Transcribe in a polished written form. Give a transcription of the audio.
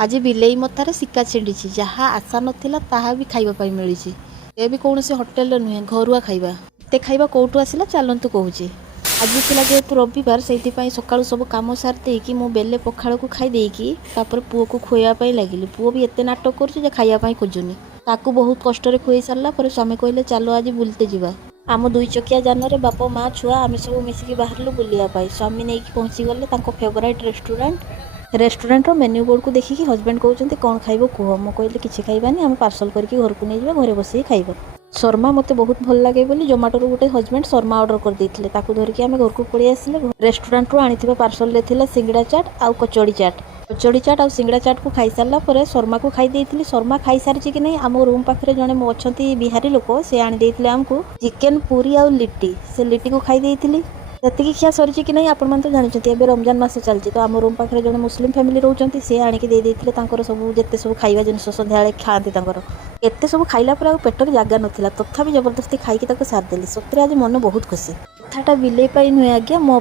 आज बिलेई मथार शिका छिड़ी जहाँ आशा नाला ताहा भी खाइबा मिली। ए भी कौन से होटेल नुहे घरुआ खाइबा। एते खाइबा कौटू आसला चलतु कहूँ। आज था जेहेतु रविवार से सकाळु सब कम सार देकी मो बेले पखाड़ को खाई देकी पुओ को खुआवाई लगिली। पुओ भी एत नाटक कर खाइबा खोजुनी। ताकू बहुत कष्ट खुई सारा पर स्वामी कहले चलो आज बुलते जावा। आम दुई चकिया जान रे बाप माँ छुआ आम सब मिसिकी बाहरलु बुलियापाई। स्वामी नहीं पहुँची गले फेवरेट रेस्टोरेंट मेन्यू बोर्ड को देखिए हजबैंड कहते कौन खाइब कह। मु कहली किसी खाइबानी आम पार्सल करके घर को नहीं जावा घरे बस खाइबा। शर्मा मते बहुत भल लगे बोली जोमाटो गोटे हजबैंड शर्मा ऑर्डर कर देते धरिकी आम घर को पलि आसिले। रेस्टोरेंट आनी पार्सल रे सिंगड़ा चाट आउ कचौड़ी चाट आउ सिंगड़ा चाट को खाई सारा पर शर्मा को खाई देती। शर्मा खाई सारी कि नहीं आम रूम पाखे जड़े अच्छा बिहारी लोक से आनी आमको चिकेन पूरी आउ लिट्टी से लिट्टी को खाई देती। जी खिया सरी कि नहीं आपण तो जानते हैं रमजान मास चलती तो आम रूम पाखे जड़े मुस्लिम फैमिली रोचे सी आणिकी देते सब जिते सब खाଇବା जिन सन्ध्या खाती एत सब खाइला पर पेटर जगह नाला तथापि जबरदस्ती खाई सारदेली। सतरे आज मन बहुत खुशी। कथाटा बिले नुहे आज्ञा मो